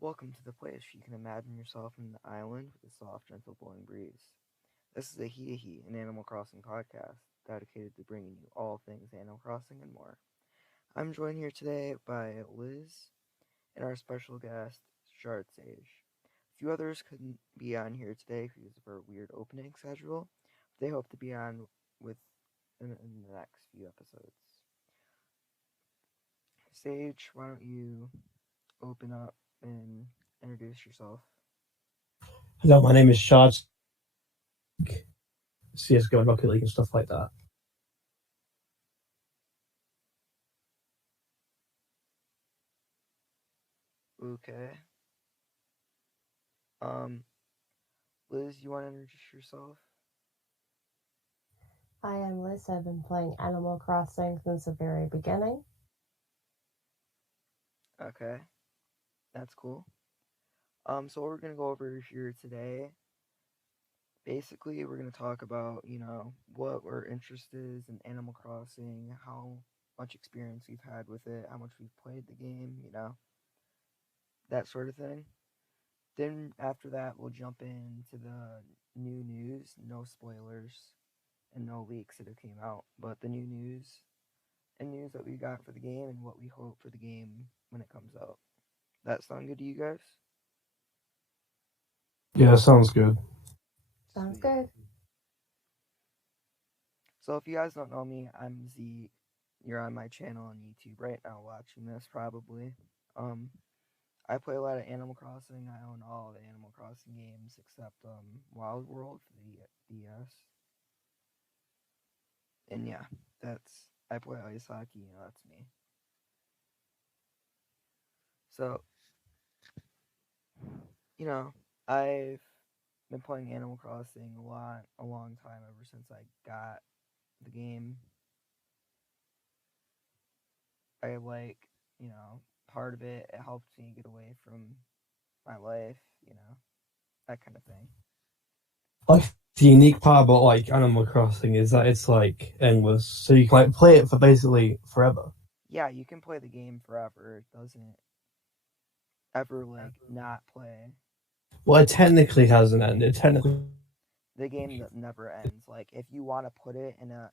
Welcome to the place where you can imagine yourself in an island with a soft, gentle blowing breeze. This is Aheahe, an Animal Crossing podcast dedicated to bringing you all things Animal Crossing and more. I'm joined here today by Liz and our special guest, Shard Sage. A few others couldn't be on here today because of our weird opening schedule. They hope to be on with in the next few episodes. Sage, why don't you open up and introduce yourself? Hello, my name is Shard. CSGO and Rocket League and stuff like that. Okay. Um, Liz, you want to introduce yourself? I am Liz. I've been playing Animal Crossing since the very beginning. Okay, that's cool. So what we're gonna go over here today, basically, we're gonna talk about what our interest is in Animal Crossing, how much experience we've had with it, how much we've played the game, that sort of thing. Then after that, we'll jump into the new news, no spoilers and no leaks that have came out, but the new news and news that we got for the game and what we hope for the game when it comes out. That sound good to you guys? Yeah, sounds good. Sounds Sweet. good. So if you guys don't know me, I'm Z. You're on my channel on YouTube right now watching this probably. Um I play a lot of Animal Crossing. I own all the Animal Crossing games except Wild World for the DS. And yeah, that's I play ice hockey, that's me. So, you know, I've been playing Animal Crossing a long time ever since I got the game. I like, part of it. It helps me get away from my life, that kind of thing. Like the unique part about like Animal Crossing is that it's like endless, so you can like play it for basically forever. Yeah, you can play the game forever. It doesn't ever not play. Well, it technically has an end. It technically The game never ends. Like if you want to put it in a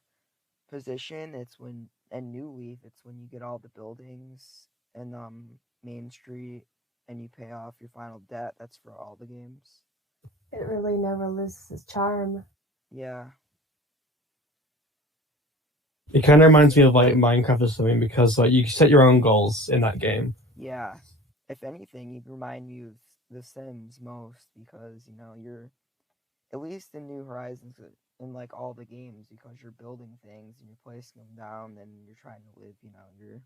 position, it's when and New Leaf, it's when you get all the buildings and Main Street and you pay off your final debt. That's for all the games. It really never loses its charm. Yeah. it kind of reminds me of like Minecraft or something because like you set your own goals in that game. Yeah. If anything, you remind me of The Sims most because, you're at least in New Horizons in like all the games because you're building things and you're placing them down and you're trying to live, your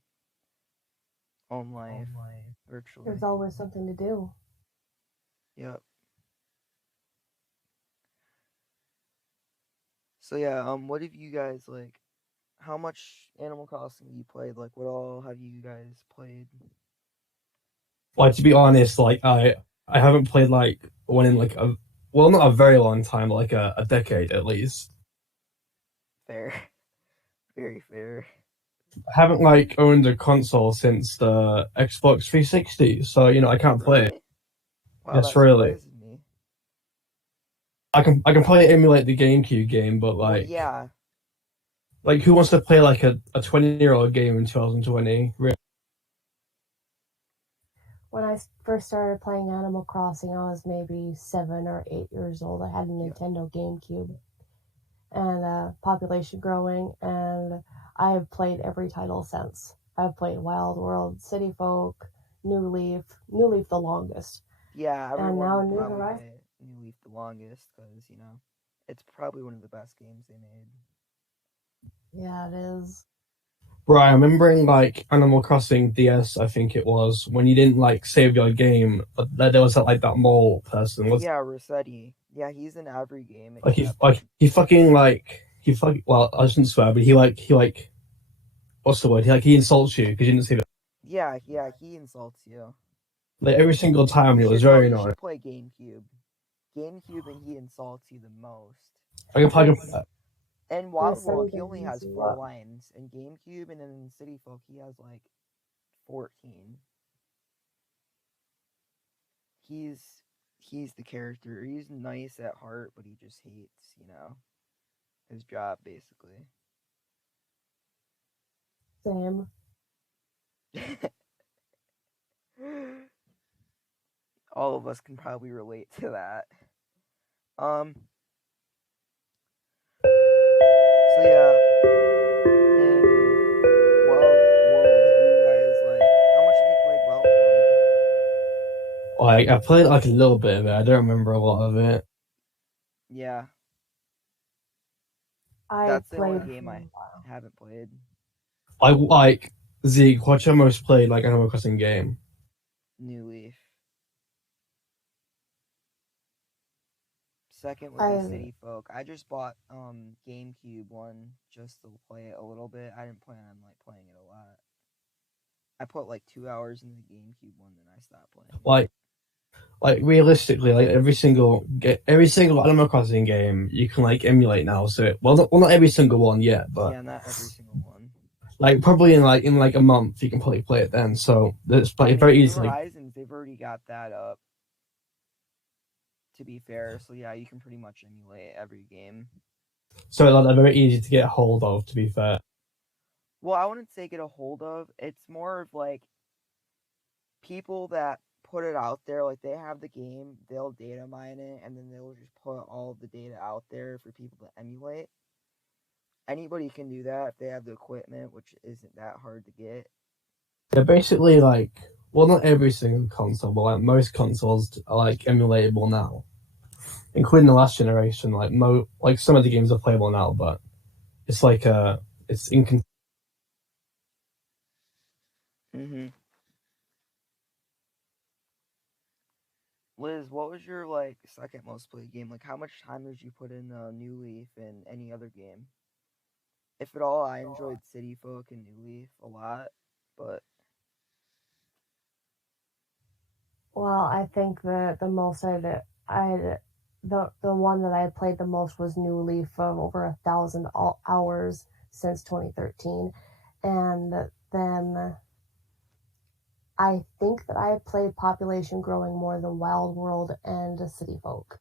own life virtually. There's always something to do. Yep. So yeah, what have you guys like? How much Animal Crossing have you played? Like, what all have you guys played? Like to be honest, like I haven't played like one in like a well not a very long time, like a decade at least. Fair, very fair. I haven't like owned a console since the Xbox 360, so I can't play it. Really? Wow, Yes, that really. surprises me. I can probably emulate the GameCube game, but Well, like yeah, who wants to play like a 20-year-old game in 2020? Really? When I first started playing Animal Crossing, I was maybe 7 or 8 years old. I had a yeah, Nintendo GameCube, and population growing, and I have played every title since. I've played Wild World, City Folk, New Leaf the longest, yeah. and Everyone now would New probably Horizons. play New Leaf the longest because it's probably one of the best games they made. Yeah, it is. Bro, I remembering like Animal Crossing DS, I think it was when you didn't like save your game. But there was that like that mole person was Yeah, Rossetti. Yeah, he's in every game like except he fucking like he fucking well I shouldn't swear, but he like what's the word? He insults you because you didn't save it. yeah. He insults you. Like every single time, and it was No, very you annoying. should play GameCube. GameCube and he insults you the most. I can In Wild There's World, some he only games has you four love. lines. In GameCube and then in City Folk, he has like 14. he's he's the character. He's nice at heart, but he just hates, his job basically. Same. All of us can probably relate to that. Um. So yeah, in Wild World, have you guys how much have you played Wild World? Like I played like a little bit of it. I don't remember a lot of it. Yeah, I that's the only played for game a I while. haven't played. I like Zeke. What's your most played like Animal Crossing game? New Leaf. Second would be I City Folk. I just bought GameCube one just to play it a little bit. I didn't plan on playing it a lot. I put like 2 hours in the GameCube one, then I stopped playing it. Like realistically, like every single Animal Crossing game you can like emulate now. So not every single one yet, but Yeah, not every single one. like probably in like a month you can probably play it then. So it's I like mean, very New easily. Horizons, they've already got that up, to be fair. So yeah, you can pretty much emulate every game. So like they're very easy to get hold of. To be fair, Well, I wouldn't say get a hold of. It's more of people that put it out there, like they have the game, they'll data mine it, and then they'll just put all of the data out there for people to emulate. Anybody can do that if they have the equipment, which isn't that hard to get. they're basically like not every single console, but like most consoles are like emulatable now, including the last generation. Like some of the games are playable now, but it's like it's incon. Mm-hmm. Liz, what was your second most played game? Like, how much time did you put in New Leaf and any other game? If at all, I enjoyed City Folk and New Leaf a lot, but well, I think the most I the one that I played the most was New Leaf of over 1,000 hours since 2013, and then I think that I played Population Growing more than Wild World and City Folk.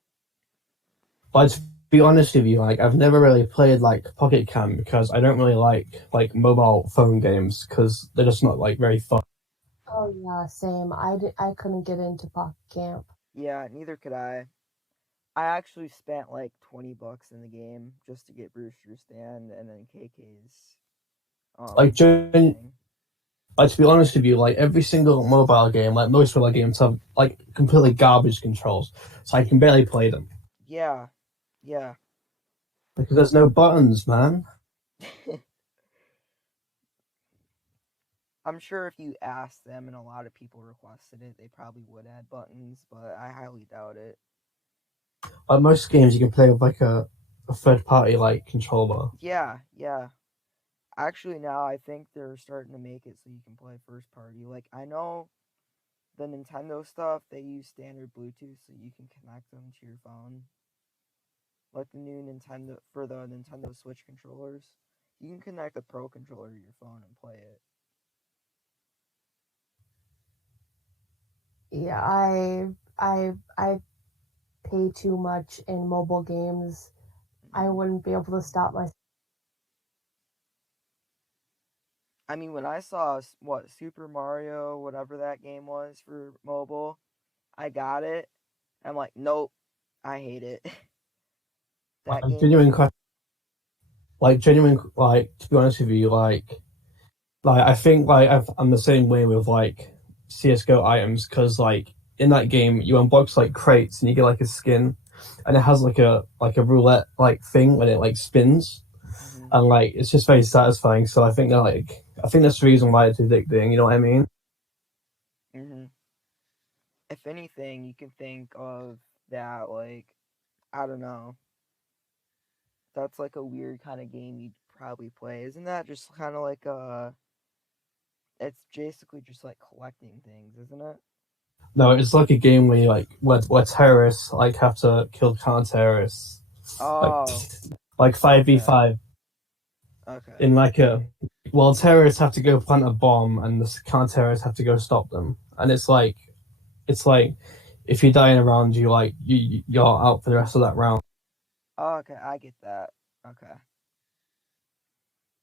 But to be honest with you, like I've never really played like Pocket Camp because I don't really like mobile phone games because they're just not like very fun. Oh yeah, same. I couldn't get into Pocket Camp. yeah, neither could I. I actually spent like $20 in the game just to get Brewster's Stand and then KK's Like, thing. like to be honest with you, like every single mobile game, like most mobile games have like completely garbage controls, so I can barely play them Yeah, yeah. because there's no buttons, man. I'm sure if you asked them and a lot of people requested it, they probably would add buttons, but I highly doubt it. Like most games, you can play with like a third party like controller. Yeah, yeah. Actually, now I think they're starting to make it so you can play first party. Like, I know the Nintendo stuff, they use standard Bluetooth so you can connect them to your phone. Like the new Nintendo, for the Nintendo Switch controllers, you can connect a Pro controller to your phone and play it. Yeah, I pay too much in mobile games. I Hmm. wouldn't be able to stop myself. I mean, when I saw what Super Mario, whatever that game was for mobile, I got it. I'm like, nope, I hate it. That Like game is genuine, like to be honest with you, like I think I'm the same way with like CS:GO items because like in that game you unbox like crates and you get like a skin, and it has like a roulette like thing when it like spins, hmm and like it's just very satisfying. So I think that's the reason why it's addicting. You know what I mean? hmm If anything, you can think of that I don't know. That's like a weird kind of game you'd probably play. Isn't that just kind of like it's basically just like collecting things, isn't it? No, it's like a game where you like where terrorists like have to kill counter terrorists, like Oh, like 5v okay. 5 Okay. in like a well terrorists have to go plant a bomb and the counter terrorists have to go stop them, and it's like if you die in a round, you're out for the rest of that round. Oh, okay, I get that. Okay.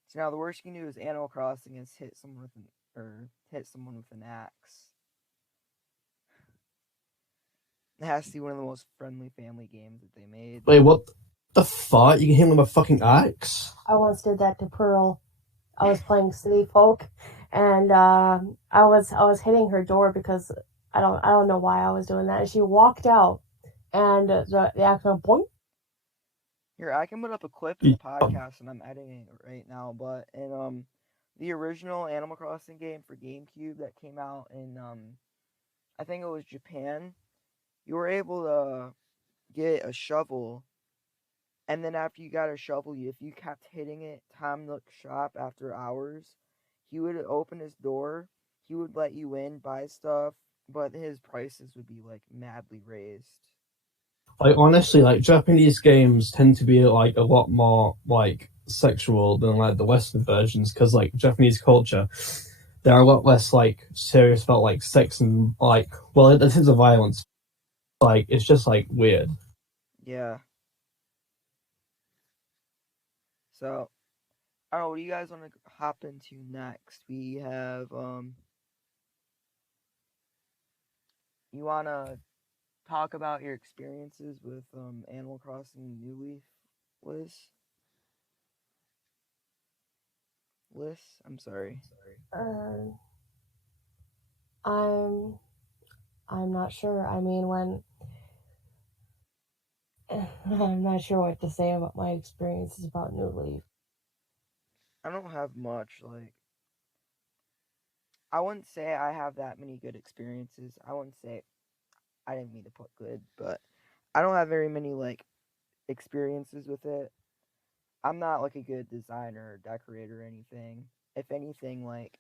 So now the worst you can do is Animal Crossing is hit someone with an axe. It has to be one of the most friendly family games that they made. Wait, what the fuck? You can hit him with a fucking axe? I once did that to Pearl. I was playing City Folk, and I was hitting her door because I don't know why I was doing that. And she walked out, and the axe went boink. Here, I can put up a clip in the You, podcast, and I'm editing it right now. But in the original Animal Crossing game for GameCube that came out in I think it was Japan, you were able to get a shovel, and then after you got a shovel, if you kept hitting it, Tom Nook's shop after hours, he would open his door, he would let you in, buy stuff, but his prices would be like madly raised. like honestly, like Japanese games tend to be like a lot more like sexual than like the Western versions because like Japanese culture, they're a lot less like serious about like sex and like well, in terms of violence, like it's just like weird. Yeah. So I don't know. What do you guys want to hop into next? We have you want to talk about your experiences with Animal Crossing New Leaf, Liz? Liz, I'm sorry. Uh, I'm I'm not sure. I mean, when I'm not sure what to say about my experiences about New Leaf. I don't have much. Like, I wouldn't say I have that many good experiences. I wouldn't say I didn't mean to put good, but I don't have very many like experiences with it. I'm not like a good designer or decorator or anything. If anything, like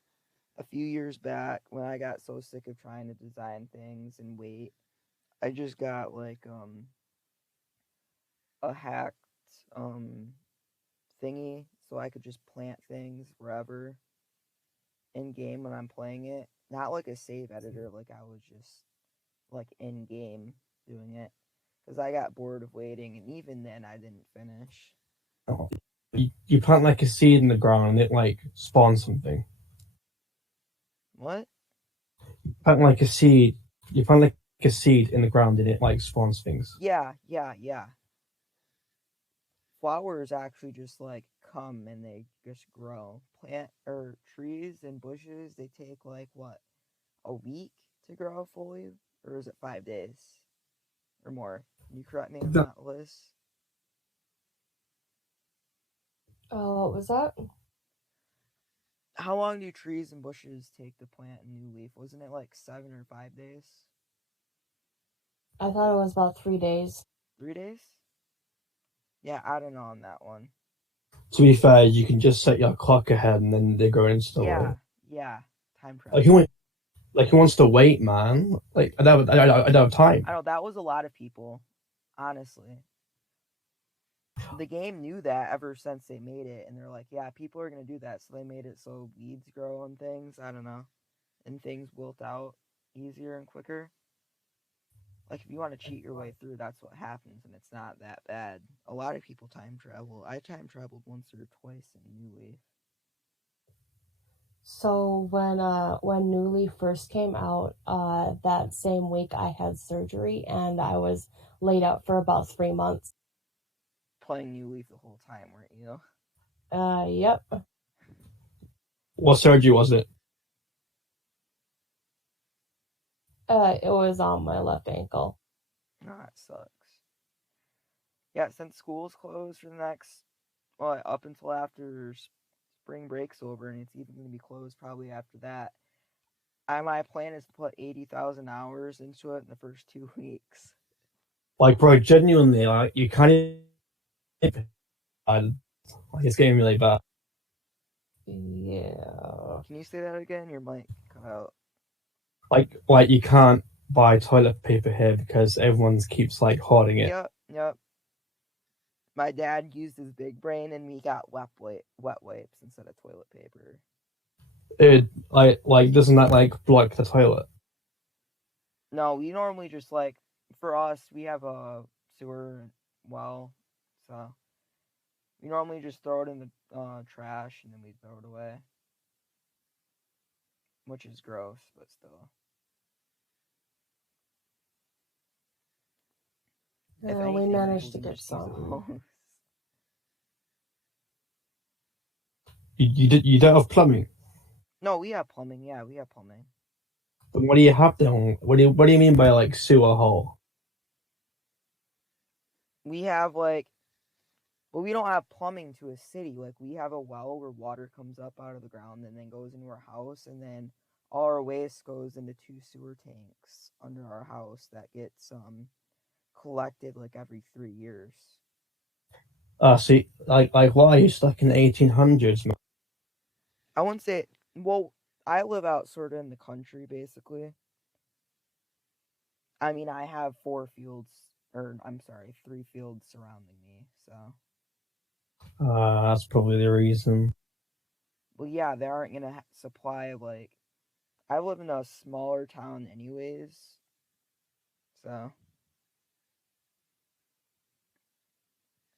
a few years back when I got so sick of trying to design things and wait, I just got like a hacked um thingy so I could just plant things wherever in game when I'm playing it. Not like a save editor, like I was just like in game doing it because I got bored of waiting, and even then I didn't finish. You plant like a seed in the ground and it like spawns something. What? Plant like a seed. You plant like a seed in the ground and it like spawns things. Yeah, yeah, yeah. Flowers actually just like come and they just grow. Plant or trees and bushes, they take like what, a week to grow fully, or is it 5 days or more? Can you correct me on that, Liz? Oh, what was that? How long do trees and bushes take to plant a new leaf? Wasn't it like 7 or 5 days? I thought it was about 3 days. 3 days? Yeah, I don't know on that one. To be fair, you can just set your clock ahead and then they grow Yeah, instantly. yeah. Time Like travel. who wants to wait, man? Like I don't have time. I know that was a lot of people, honestly. The game knew that ever since they made it, and they're like, yeah, people are gonna do that, so they made it so weeds grow on things. I don't know, and things wilt out easier and quicker. Like if you want to cheat your way through, that's what happens, and it's not that bad. A lot of people time travel. I time traveled once or twice in New Leaf. So when New Leaf first came out, that same week I had surgery and I was laid out for about 3 months. Playing New Leaf the whole time, weren't you? Yep. What surgery was it? It was on my left ankle. Ah, it sucks. Yeah, since school's closed for the next, well, up until after spring break's over, and it's even going to be closed probably after that. My plan is to put 80,000 hours into it in the first 2 weeks. Like bro, genuinely, like you can't even like it's getting really bad. Yeah. Can you say that again? Your mic cut out. Like you can't buy toilet paper here because everyone keeps like hoarding it. Yep, yep. My dad used his big brain, and we got wet wipes instead of toilet paper. It like doesn't that like block the toilet? No, we normally just like for us, we have a sewer well, so we normally just throw it in the trash and then we throw it away, which is gross, but still. If We anything, people managed to can get just use a some. hose. You don't have plumbing. No, we have plumbing. Yeah, we have plumbing. Then what do you have then? What do you mean by like sewer hole? We have like, but we don't have plumbing to a city. Like we have a well where water comes up out of the ground and then goes into our house, and then all our waste goes into two sewer tanks under our house that gets collected like every 3 years. See, like why are you stuck in the 1800s, man? I wouldn't say. Well, I live out sort of in the country, basically. I mean, I have 4 fields, or I'm sorry, 3 fields surrounding me. So, That's probably the reason. well, yeah, they aren't gonna supply like. I live in a smaller town, anyways. So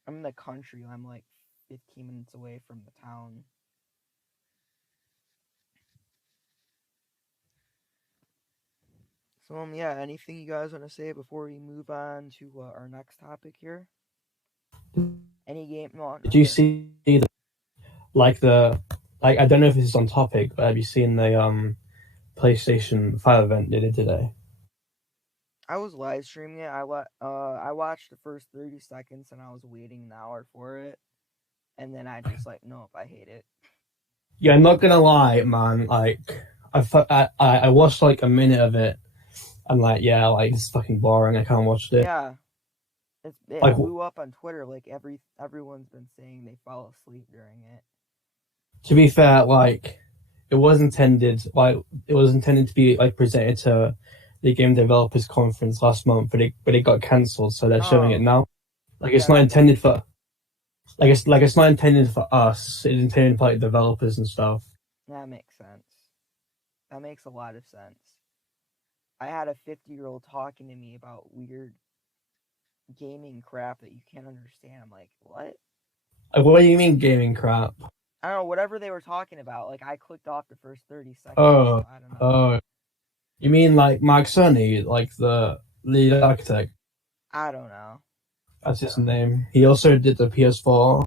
I'm in the country. I'm like 15 minutes away from the town. So yeah. Anything you guys want to say before we move on to our next topic here? Any game? No, Did you nothing. see like the like I don't know if this is on topic, but have you seen the PlayStation 5 event they did today? I was live streaming it. I watched the first 30 seconds and I was waiting an hour for it, and then I just like, nope, I hate it. Yeah, I'm not gonna lie, man. Like I watched like a minute of it. I'm like, yeah, like it's fucking boring. I can't watch it. Yeah, it Like blew up on Twitter. Like everyone's been saying they fall asleep during it. to be fair, like it was intended to be like presented to the game developers conference last month, but it got cancelled, so they're showing it Oh, now. Like it's yeah, not that makes intended for it's not intended for us. It's intended for like developers and stuff. sense. That makes a lot of sense. I had a 50-year-old talking to me about weird gaming crap that you can't understand. I'm like, what? Like, what do you mean gaming crap? I don't know. Whatever they were talking about. Like, I clicked off the first 30 seconds, so Oh, I don't know. oh, you mean like Mark Cerny, like the lead architect? I don't know. That's his name. He also did the PS4.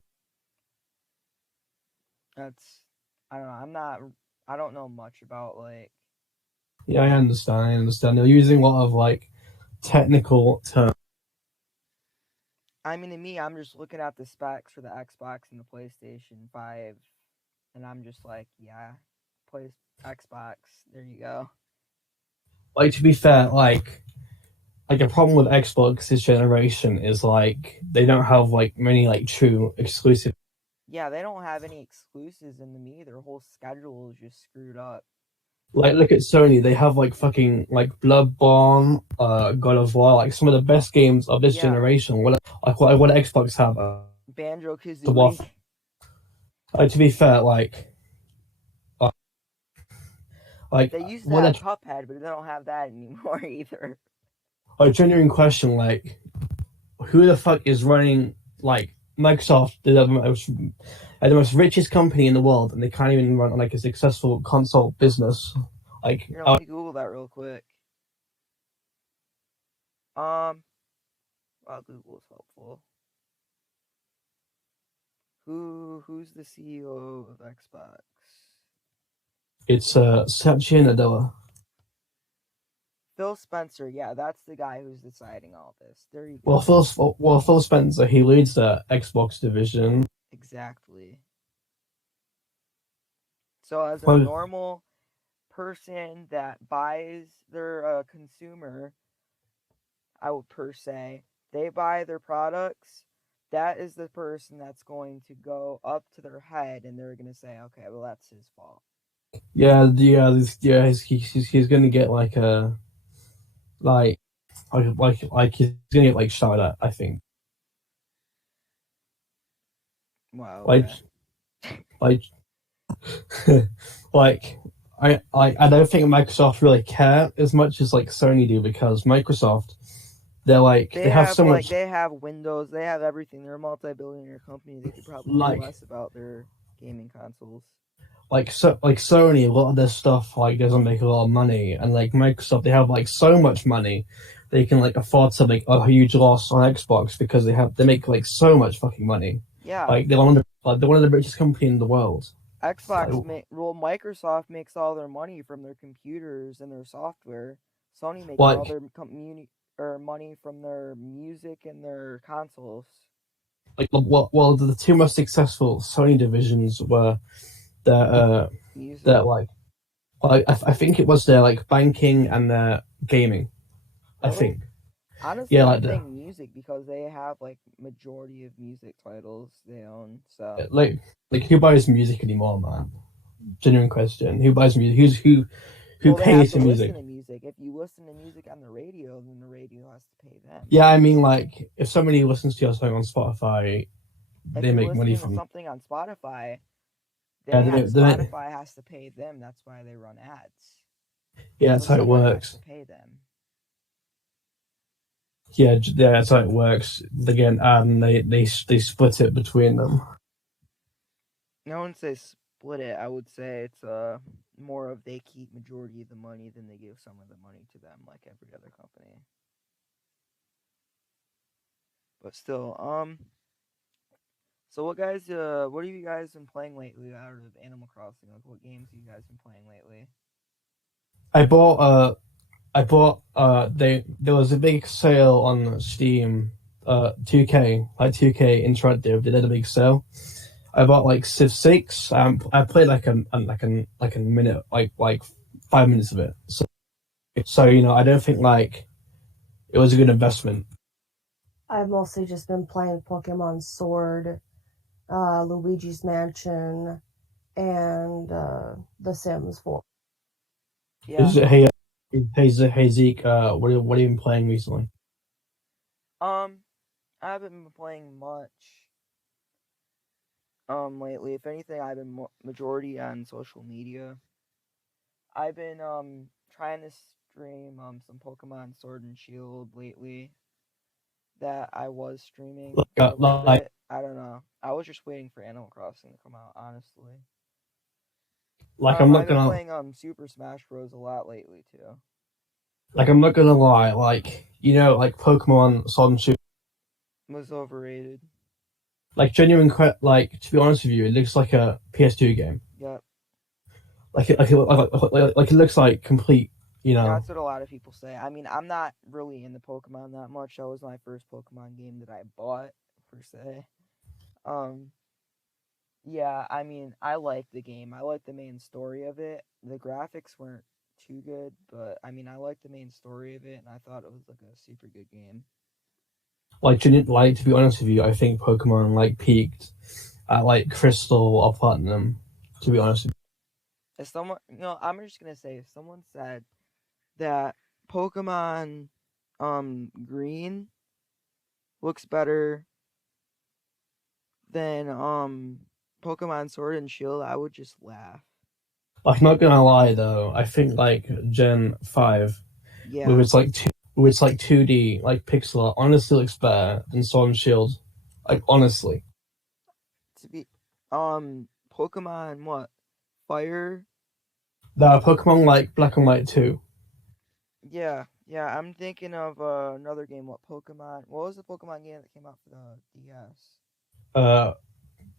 That's I don't know. I'm not. I don't know much about like. Yeah, I understand. I understand. They're using a lot of like technical terms. I mean, to me, I'm just looking at the specs for the Xbox and the PlayStation 5, and I'm just like, yeah, play Xbox. There you go. Like to be fair, like a problem with Xbox this generation is like they don't have like many like true exclusive. Yeah, they don't have any exclusives in the me. Their whole schedule is just screwed up. Like look at Sony, they have like fucking like Bloodborne, God of War, like some of the best games of this Yeah, generation. What Xbox have? Banjo The War. Kazooie. Like to be fair, uh, like They used to what have a Cuphead, but they don't have that anymore either. a genuine question, like who the fuck is running like Microsoft, the most richest company in the world, and they can't even run like a successful console business. Like, Here, let me Google that real quick. Um, well, Google is helpful. Who's the CEO of Xbox? it's Satya Nadella. Phil Spencer. Yeah, that's the guy who's deciding all this. There you Well, go. Phil Spencer, he leads the Xbox division. Exactly. So as a Well, normal person that buys their consumer, I would per se, they buy their products. That is the person that's going to go up to their head, and they're going to say, "Okay, well, that's his fault." he's gonna get like a like he's gonna get like shouted at. I think Wow. like Okay. like like I don't think Microsoft really care as much as like Sony do because Microsoft they have so much they have Windows, they have everything. They're a multi-billionaire company. They could probably care like less about their gaming consoles. like Sony, a lot of their stuff like doesn't make a lot of money, and like Microsoft, they have like so much money, they can like afford to make a huge loss on Xbox because they make like so much fucking money. Yeah, Like they're one of the richest company in the world. Like Microsoft makes all their money from their computers and their software. Sony makes all like their or money from their music and their consoles. well the two most successful Sony divisions were their Music. their I think it was their like banking and their gaming. I Really? think Honestly, yeah I like the think music because they have like majority of music titles they own. So like like who buys music anymore, man? Genuine question. Who buys music? Who well, they have pays to for listen music? to music. If you listen to music on the radio, then the radio has to pay them. Yeah, I mean, like if somebody listens to your song on Spotify, If they you're make money listening to from. something on Spotify, Yeah, they make, Spotify has to pay them. That's why they run ads. yeah, So that's how it someone has to works. pay them. Yeah, that's how it works. Again, and they split it between them. No one says split it. I would say it's more of they keep majority of the money than they give some of the money to them, like every other company. But still, so what have you guys been playing lately out of Animal Crossing? Like, what games have you guys been playing lately? I bought there was a big sale on Steam, 2K, like 2K Interactive, they did a big sale. I bought like Civ 6. I played like a minute, like 5 minutes of it. So I don't think like it was a good investment. I've mostly just been playing Pokemon Sword, Luigi's Mansion, and The Sims 4. Yeah. Hey Zeke, what have you been playing recently? Um, I haven't been playing much lately. If anything, I've been majority on social media. I've been trying to stream some Pokemon Sword and Shield lately that I was streaming Like, for a little like, bit. I don't know. I was just waiting for Animal Crossing to come out, honestly. I'm I've not been gonna playing Super Smash Bros a lot lately too. I'm not gonna lie, like Pokemon Sword and Shield, Was overrated. like like to be honest with you, it looks like a PS2 game. Yep. Like it looks like complete, you know. That's what a lot of people say. I mean, I'm not really into Pokemon that much. That was my first Pokemon game that I bought per se. Um, yeah, I mean, I like the game. I like the main story of it. The graphics weren't too good, but I mean, I like the main story of it, and I thought it was like a super good game. Like to be honest with you, I think Pokemon like peaked at like Crystal or Platinum. To be honest with If someone, I'm just gonna say, if someone said that Pokemon, Green looks better than Pokemon Sword and Shield, I would just laugh. you, like not gonna lie though, I think like Gen 5 Yeah, with its like 2D like pixel art honestly looks better than Sword and Shield. Like honestly, to be Pokemon what? Fire? there are Pokemon like Black and White 2. Yeah, yeah. I'm thinking of another game. What Pokemon? What was the Pokemon game that came out for the DS? Uh,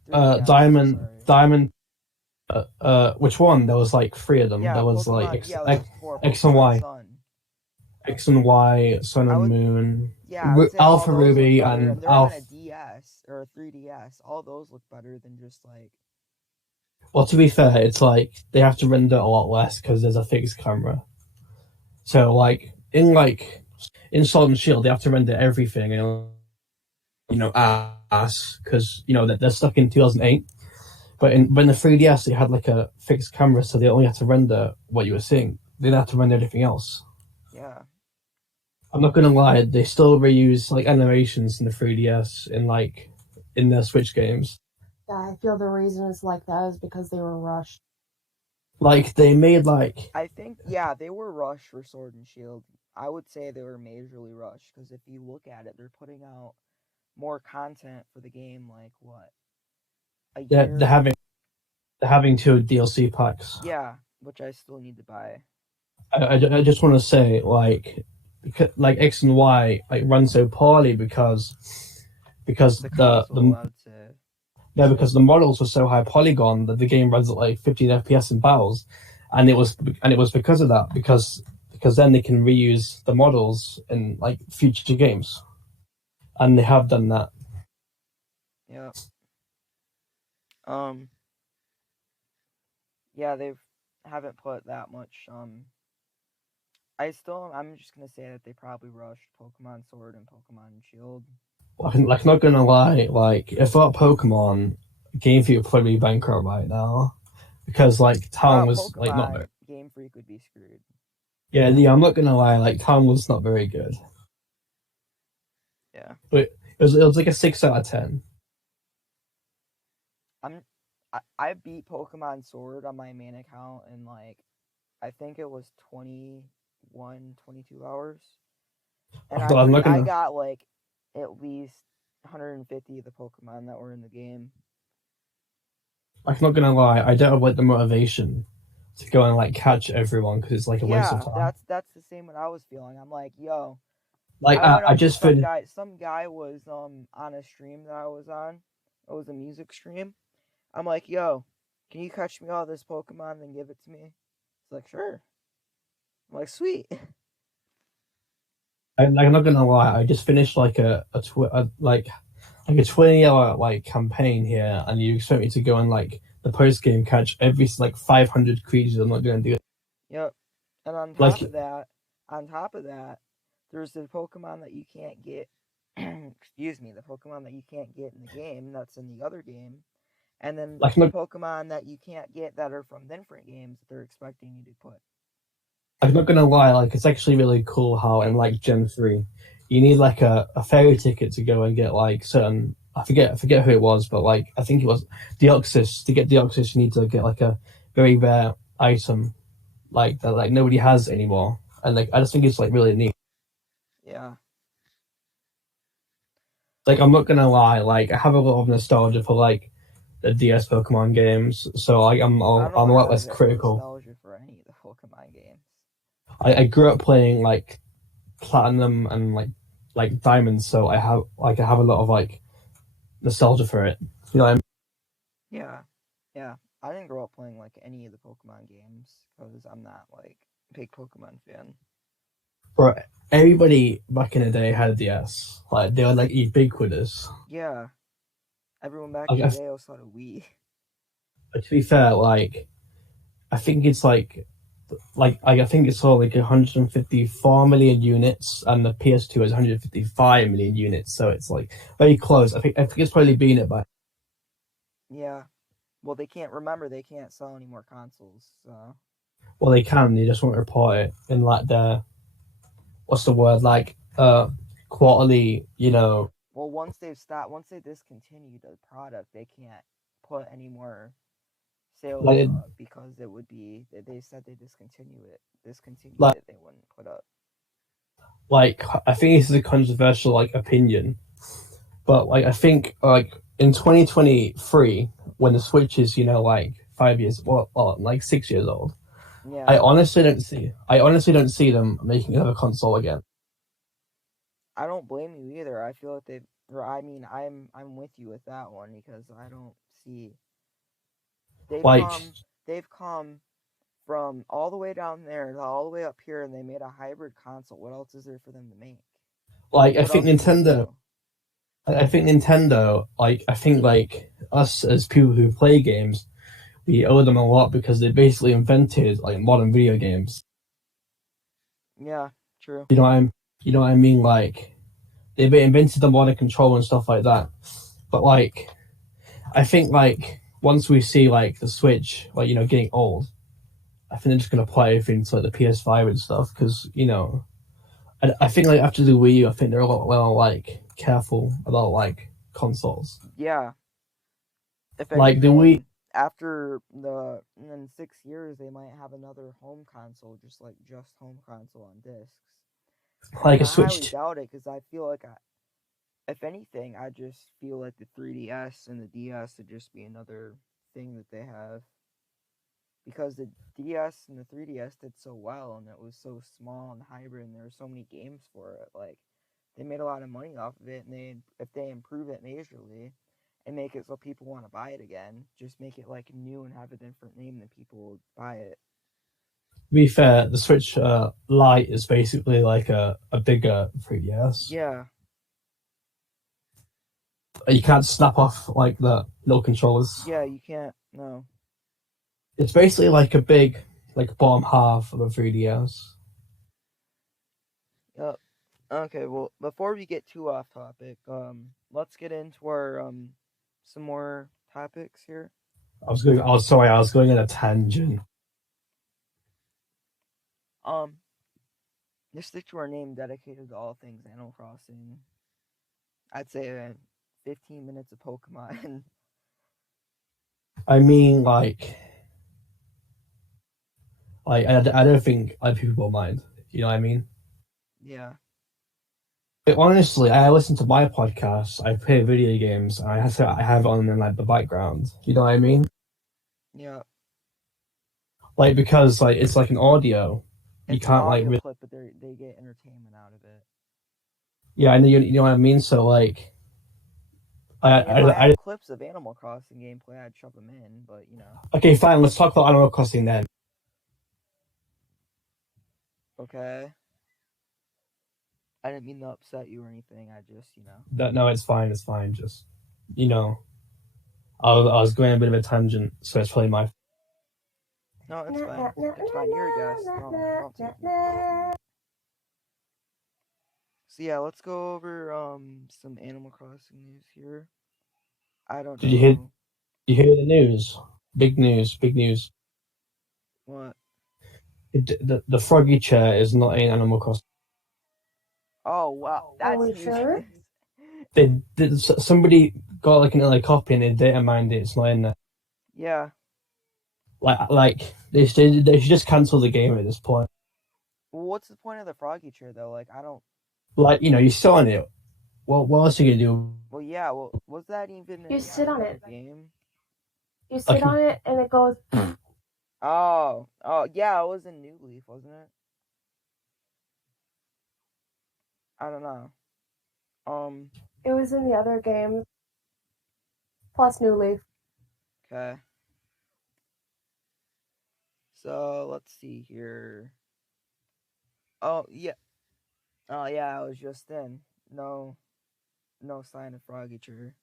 3DS. Diamond, Sorry. Diamond. Which one? There was like three of them. Yeah, There was like Pokemon. Yeah, there was four. X and Pokemon Y, Sun. X and Y, Sun I and would. Moon, Yeah, I would say all Alpha those look Ruby, better, and and they're on Alpha. a DS or a 3DS. All those look better than just like. Well, to be fair, it's like they have to render a lot less because there's a fixed camera. So in Sword and Shield, they have to render everything, and ass because that they're stuck in 2008. But in the 3DS, they had like a fixed camera, so they only had to render what you were seeing. They didn't have to render anything else. Yeah. I'm not gonna lie, they still reuse like animations in the 3DS in their Switch games. Yeah, I feel the reason it's like that is because they were rushed. Like they made like I think, yeah, they were rushed for Sword and Shield. I would say they were majorly rushed because if you look at it, they're putting out more content for the game. Like what, a they're year? having two DLC packs. Yeah, which I still need to buy. I just want to say like because like X and Y like run so poorly because The console the allowed to no, sit. because the models were so high polygon that the game runs at like 15 FPS in battles, and it was because of that because then they can reuse the models in like future games, and they have done that. Yeah. Um. Yeah, they've haven't put that much. I'm just gonna say that they probably rushed Pokemon Sword and Pokemon Shield. Like not gonna lie, like if that Pokemon Game Freak would probably be bankrupt right now because like Town Without was like not very Pokemon, Game Freak would be screwed. yeah, I'm not gonna lie, like Town was not very good, Yeah. but it was like a 6 out of 10. I'm I beat Pokemon Sword on my main account in like I think it was 21, 22 hours. And I'm not I gonna got like at least 150 of the Pokemon that were in the game. I'm not gonna lie, I don't have like the motivation to go and like catch everyone because it's like a waste of Yeah, time. that's the same what I was feeling. I'm like, yo, Like I went I up to just finished. some guy was on a stream that I was on. It was a music stream. I'm like, yo, can you catch me all this Pokemon and give it to me? He's like, sure. I'm like, sweet. I'm not gonna lie, I just finished like like a 20 hour like campaign here, and you expect me to go and like the post game catch every like 500 creatures. I'm not gonna do it. Yep. And Like on top of that, there's the Pokemon that you can't get. Excuse me, the Pokemon that you can't get in the game that's in the other game, and then like the not Pokemon that you can't get that are from different games that they're expecting you to put. I'm not gonna lie, like it's actually really cool how in like Gen 3, you need like a ferry ticket to go and get like certain. I forget who it was, but like I think it was Deoxys. To get Deoxys, you need to get like a very rare item like that like nobody has anymore. And like I just think it's like really neat. Yeah, Like I'm not gonna lie, like I have a lot of nostalgia for like the DS Pokemon games, so like I I'm don't a lot have less critical. nostalgia for any of the Pokemon games. I grew up playing like Platinum and like Diamonds, so I have a lot of like nostalgia for it. You know, what I mean? Yeah, yeah. I didn't grow up playing like any of the Pokemon games because I'm not like a big Pokemon fan. But everybody back in the day had a DS. Like they were like ubiquitous. Yeah, everyone back Like in the day also had a Wii. to be fair, like I think it's like I think it's all like 154 million units, and the PS2 is 155 million units. So it's like very close. I think it's probably been it by. Yeah. Well, they can't remember. They can't sell any more consoles. So Well, they can. They just won't report it in like their what's the word like quarterly. You know, well, once they discontinue the product, they can't put any more sales like up because it would be. They said they discontinued like it. They wouldn't put up. like I think this is a controversial like opinion, but like I think like in 2023 when the Switch is like 5 years well like 6 years old. Yeah, I honestly don't see them making another console again. I don't blame you either. I feel like they. Or I mean, I'm with you with that one because I don't see they've Like come they've come from all the way down there to all the way up here, and they made a hybrid console. What else is there for them to make? like What else can they do? I think Nintendo like I think like us as people who play games, we owe them a lot because they basically invented like modern video games. Yeah, true. You know what I'm you know what I mean? Like they invented the modern control and stuff like that. But like I think like once we see like the Switch like getting old, I think they're just gonna play everything to like the PS5 and stuff because I think like after the Wii U, I think they're a lot more like careful about like consoles. Yeah, if Like the Wii, anything. after in 6 years they might have another home console, just home console on discs. Like And a I highly Switch. doubt it because I feel like if anything, I just feel like the 3DS and the DS would just be another thing that they have because the DS and the 3DS did so well and it was so small and hybrid and there were so many games for it. Like they made a lot of money off of it, and if they improve it majorly and make it so people want to buy it again, just make it like new and have a different name, then people will buy it. To be fair, the Switch Lite is basically like a bigger 3DS. Yeah, You can't snap off like the little controllers. yeah, you can't. No. It's basically like a big, like bottom half of a 3DS. Yep. Okay. Well, before we get too off topic, let's get into our some more topics here. I was going on a tangent. Um, just stick to our name dedicated to all things Animal Crossing. I'd say 15 minutes of Pokemon. I mean, I don't think other people will mind. You know what I mean? Yeah. But honestly, I listen to my podcasts. I play video games. And I have it on in like the background. You know what I mean? Yeah. Like because like it's like an audio. You It's an can't like audio really, clip, but they get entertainment out of it. yeah. I know you know what I mean. So like I mean, if I I had clips of Animal Crossing gameplay, I'd shove them in, but okay, fine. Let's talk about Animal Crossing then. okay. I didn't mean to upset you or anything. I just. No, it's fine. It's fine. Just you know, I was going a bit of a tangent, so it's probably my. No, it's fine. It's fine. You're a guest. Don't take it personally. So yeah, let's go over some Animal Crossing news here. I don't Did you hear? know You hear the news? Big news! Big news! what. The froggy chair is not in Animal Crossing. Oh wow, Are that's we huge sure? news. Somebody got like an early copy and they data mined it. It's not in there. Yeah. Like they should just cancel the game at this point. Well, what's the point of the froggy chair though? Like, I don't. Like you're still on it. Well, what else are you gonna do? Well, yeah. Well, was that even You in sit on the it. game? You sit Like on it and it goes. Oh, yeah. It was in New Leaf, wasn't it? I don't know. It was in the other games. Plus New Leaf. Okay. So let's see here. Oh yeah. Oh yeah. I was just in. No, no sign of froggy chair.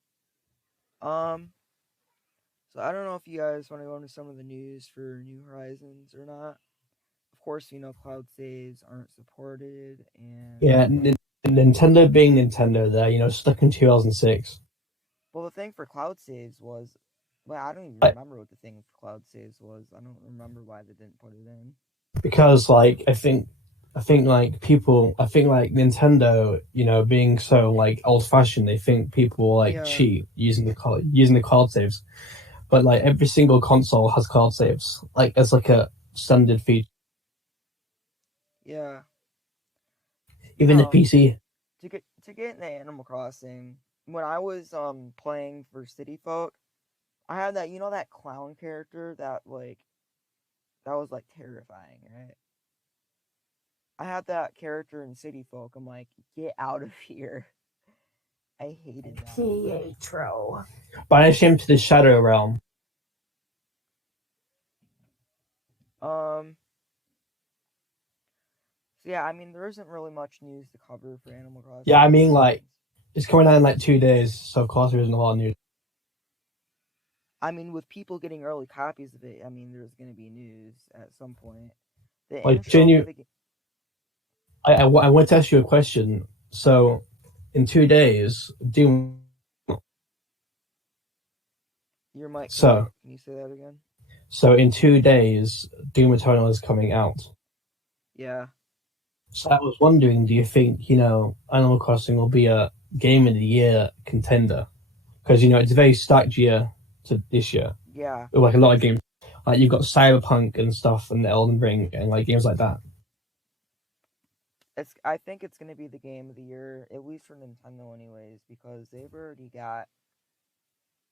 Um. So I don't know if you guys want to go into some of the news for New Horizons or not. Of course, cloud saves aren't supported, and yeah, Nintendo being Nintendo, there stuck in 2006. well, the thing for cloud saves was, well, I don't even Like, remember what the thing for cloud saves was. I don't remember why they didn't put it in. because like I think like people I think like Nintendo, being so like old fashioned, they think people will like Yeah, cheat using the card saves. But like every single console has card saves, like as like a standard feature. yeah. Even the PC. To get into Animal Crossing, when I was playing for City Folk, I had that clown character that was like terrifying, right? I had that character in City Folk. I'm like, get out of here. I hated that. Pietro. Banish him to the Shadow Realm. Um. So yeah, I mean, there isn't really much news to cover for Animal Crossing. Yeah, I mean like it's coming out in like 2 days, so of course there isn't a lot of news. I mean, with people getting early copies of it, I mean, there's going to be news at some point. The Like intro for the game. I want to ask you a question. So in 2 days, Doom. Your mic cut So out. Can you say that again? so in 2 days, Doom Eternal is coming out. Yeah. So I was wondering, do you think Animal Crossing will be a Game of the Year contender? Because it's a very stacked year to this year. Yeah, with like a lot of games. Like you've got Cyberpunk and stuff, and Elden Ring, and like games like that. it's. I think it's gonna be the game of the year, at least for Nintendo, anyways, because they've already got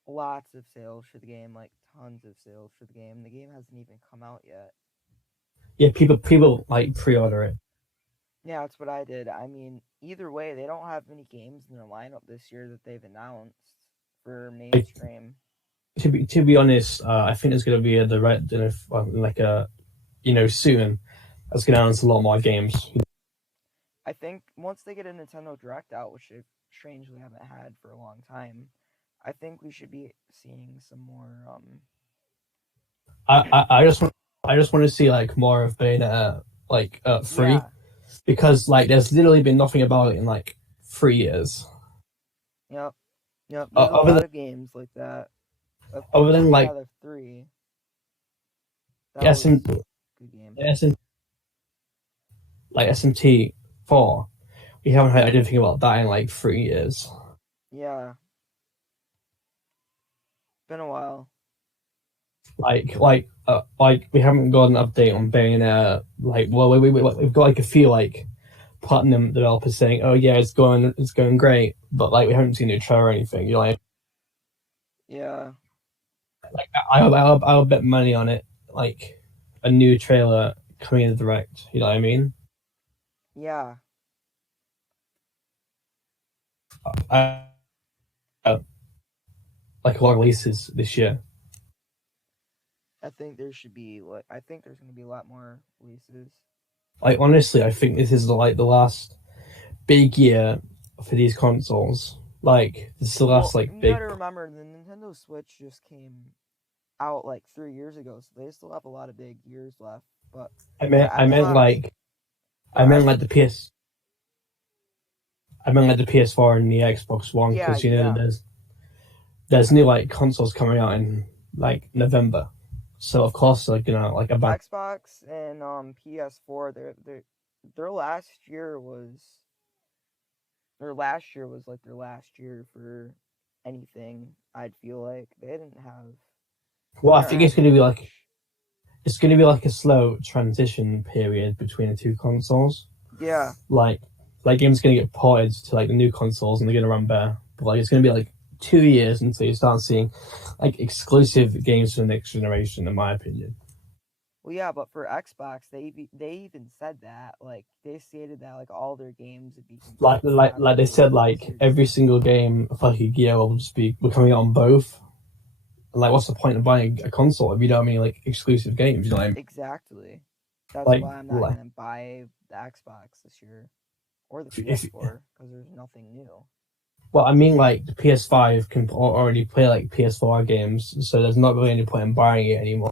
lots of sales for the game, like tons of sales for the game. The game hasn't even come out yet. Yeah, people like pre-order it. Yeah, that's what I did. I mean, either way, they don't have many games in their lineup this year that they've announced for Like, mainstream. to be honest, I think there's going to be a direct, like a soon. That's going to announce a lot more games. I think once they get a Nintendo Direct out, which they strangely haven't had for a long time, I think we should be seeing some more. I just want to see like more of Bayonetta like free, Yeah, because like there's literally been nothing about it in like 3 years. yep, yep. Uh, There's a other than lot of games like that. Of other course, than like yeah, the three. That was SM, a good game. SM like SMT 4, we haven't heard anything about that in like 3 years. Yeah, been a while. Like we haven't got an update on Bayonetta. Like, well, we've got like a few like platinum developers saying, "Oh yeah, it's going great," but like we haven't seen a trailer or anything. You're Yeah, like, I'll bet money on it. Like a new trailer coming in the direct. You know what I mean? yeah. I, like a lot of releases this year. I think there should be like. I think there's gonna be a lot more releases. Like honestly, I think this is like the last big year for these consoles. Like this is the last Well, like you big. gotta remember the Nintendo Switch just came out like 3 years ago, so they still have a lot of big years left. But I for meant I meant Xbox, like for I meant X, like the PS. I meant like the PS4 and the Xbox One, yeah, because that yeah. there's new like consoles coming out in like November. So of course, like like a bad. Xbox and PS4, their last year was their last year was like their last year for anything. I'd feel like Well, they I aren't think it's having going to be much. like a slow transition period between the two consoles. Yeah, Like games going to get ported to like the new consoles and they're going to run better. But like it's going to be like 2 years until you start seeing like exclusive games for the next generation, in my opinion. well, yeah, but for Xbox, they even said that like they stated that like all their games would be Like they compatible with said, like PlayStation. every single game of like a year will just be we're coming out on both. And like, what's the point of buying a console if you don't have any like exclusive games? You know what I mean? Exactly. That's Like, why I'm not gonna buy the Xbox this year or the if PS4 because there's nothing new. well, I mean, like the PS5 can already play like PS4 games, so there's not really any point in buying it anymore.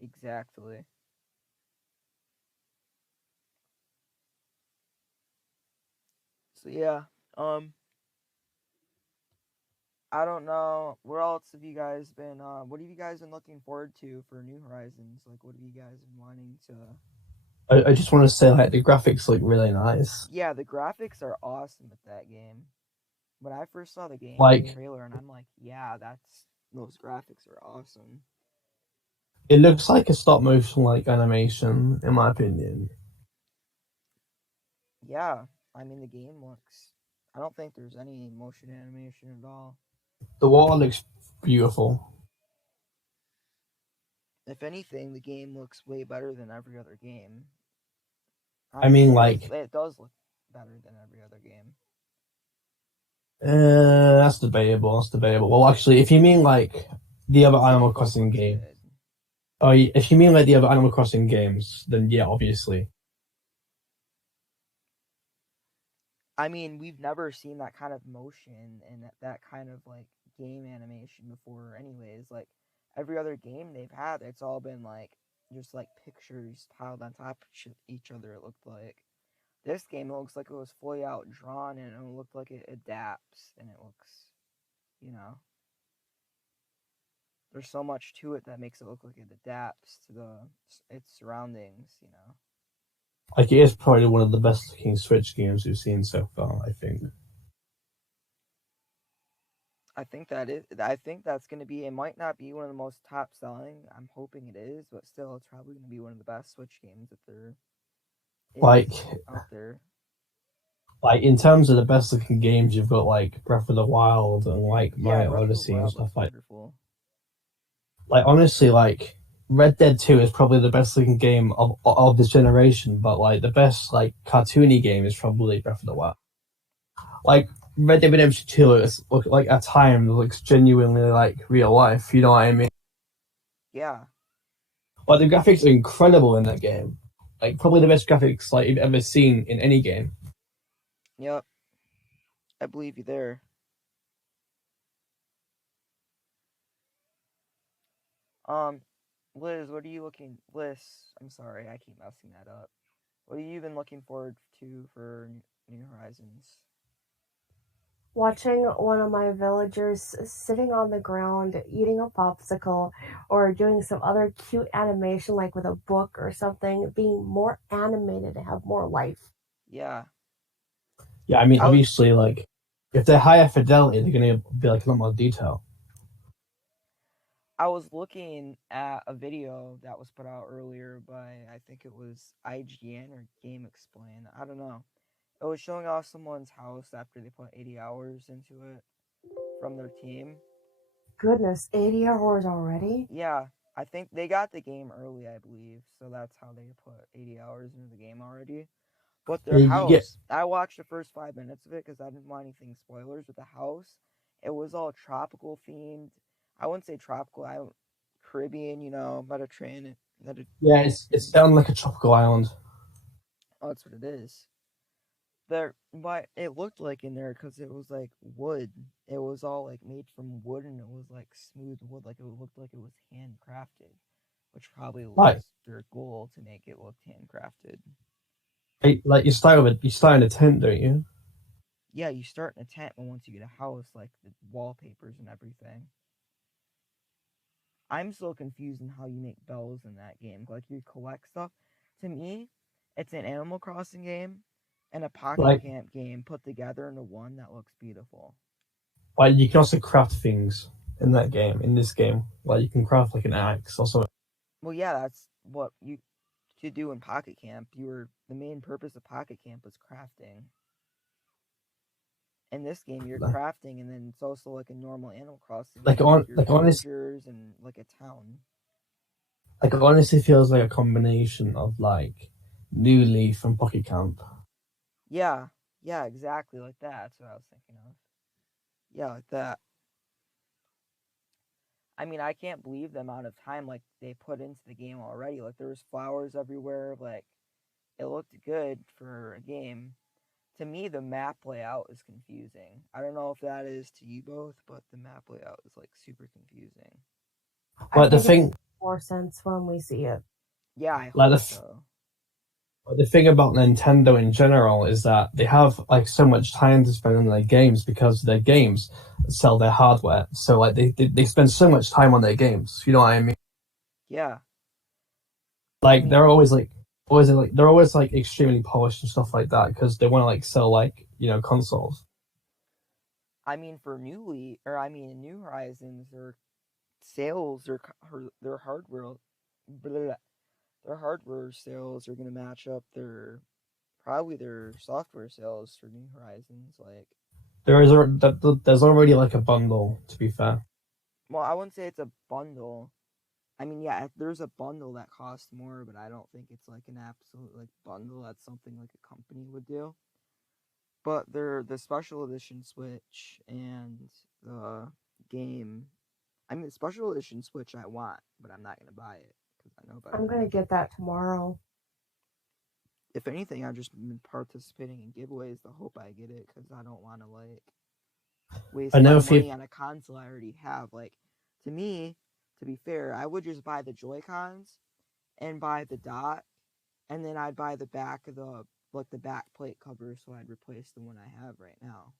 Exactly. So yeah, um, I don't know. Where else have you guys been? What have you guys been looking forward to for New Horizons? Like, what have you guys been wanting to? I just want to say like the graphics look really nice. Yeah, the graphics are awesome with that game. When I first saw the gameplay Like trailer, and I'm like, yeah, that's those graphics are awesome. it looks like a stop motion like animation, in my opinion. Yeah, I mean the game looks. I don't think there's any motion animation at all. The water looks beautiful. If anything, the game looks way better than every other game. I I mean, mean, it does. like It does look better than every other game. that's debatable. That's debatable. Well, actually, if you mean like the other City Animal Folk Crossing looks game, good. oh, if you mean like the other Animal Crossing games, then yeah, obviously. I mean, we've never seen that kind of motion and that kind of like game animation before. Anyways, like every other game they've had, it's all been like just like pictures piled on top of each other. It looked like this game looks like it was fully out drawn and it looked like it adapts and it looks, you know, there's so much to it that makes it look like it adapts to its surroundings. You know. Like it is probably one of the best looking Switch games we've seen so far, I think. I think that's gonna be. It might not be one of the most top selling. I'm hoping it is, but still, it's probably gonna be one of the best Switch games if there Like is out there. like in terms of the best looking games, you've got like Breath of the Wild and like Yeah, Mario Breath of the Odyssey and Wild stuff looks like. wonderful. Like honestly, like Red Dead Two is probably the best looking game of this generation, but like the best like cartoony game is probably Breath of the Wild. Like Red Dead Redemption Two is like at times looks genuinely like real life. You know what I mean? Yeah. Like the graphics are incredible in that game. Like probably the best graphics like you've ever seen in any game. Yep. I believe you there. Um, Liz, what are you looking? Liz, I'm sorry, I keep messing that up. What have you been looking forward to for New Horizons? Watching one of my villagers sitting on the ground eating a popsicle or doing some other cute animation like with a book or something being more animated and have more life. Yeah, Yeah, I mean I was obviously like if they're higher fidelity, they're gonna be like a lot more detail. I was looking at a video that was put out earlier by I think it was IGN or Game Explain. I don't know. It was showing off someone's house after they put 80 hours into it from their team. Goodness, 80 hours already? Yeah, I think they got the game early, I believe, so that's how they put 80 hours into the game already. But their You get house, I watched the first 5 minutes of it because I didn't want anything spoilers. With the house, it was all tropical themed. I wouldn't say tropical. I Caribbean, Mediterranean. yeah, it's down like a tropical island. Oh, that's what it is. There, but it looked like in there because it was like wood. It was all like made from wood, and it was like smooth wood. Like it looked like it was handcrafted, which probably Like was their goal to make it look handcrafted. like you start in a tent, don't you? Yeah, you start in a tent, but once you get a house, like the wallpapers and everything. I'm still confused in how you make bells in that game. Like you collect stuff. To me, it's an Animal Crossing game and a Pocket Like Camp game put together into one that looks beautiful. like you can also craft things in that game. In this game, like you can craft like an axe or something. Well, yeah, that's what you could do in Pocket Camp. The main purpose of Pocket Camp was crafting. In this game, you're crafting, and then it's also like a normal Animal Crossing game with your Like honest villagers and like a town. like it honestly feels like a combination of like New Leaf and Pocket Camp. Yeah, yeah, exactly like that. That's what I was thinking of. Yeah, like that. I mean, I can't believe the amount of time like they put into the game already. Like there was flowers everywhere. Like it looked good for a game. To me, the map layout is confusing. I don't know if that is to you both, but the map layout is like super confusing. I Like the think it thing makes more sense when we see it. Yeah, I like hope so. the thing about Nintendo in general is that they have like so much time to spend on their games because their games sell their hardware. So like they spend so much time on their games. You know what I mean? Yeah, I Like mean, they're always like extremely polished and stuff like that because they want to like sell like consoles. for Newly, or in New Horizons, their sales, their hardware, blah, their hardware sales are gonna match up probably their software sales for New Horizons. Like, There's already like a bundle. To be fair, well, I wouldn't say it's a bundle. Yeah, there's a bundle that costs more, but I don't think it's like an absolute like bundle. That's something like a company would do. But they're the special edition Switch and the game. The special edition Switch I want, but I'm not gonna buy it because I know I'm better. gonna get that tomorrow. If anything, I've just been participating in giveaways to hope I get it because I don't want to like I waste know my if you money on a console I already have. Like, to me, to be fair, I would just buy the Joy Cons and buy the dot, and then I'd buy the back of the back plate cover, so I'd replace the one I have right now.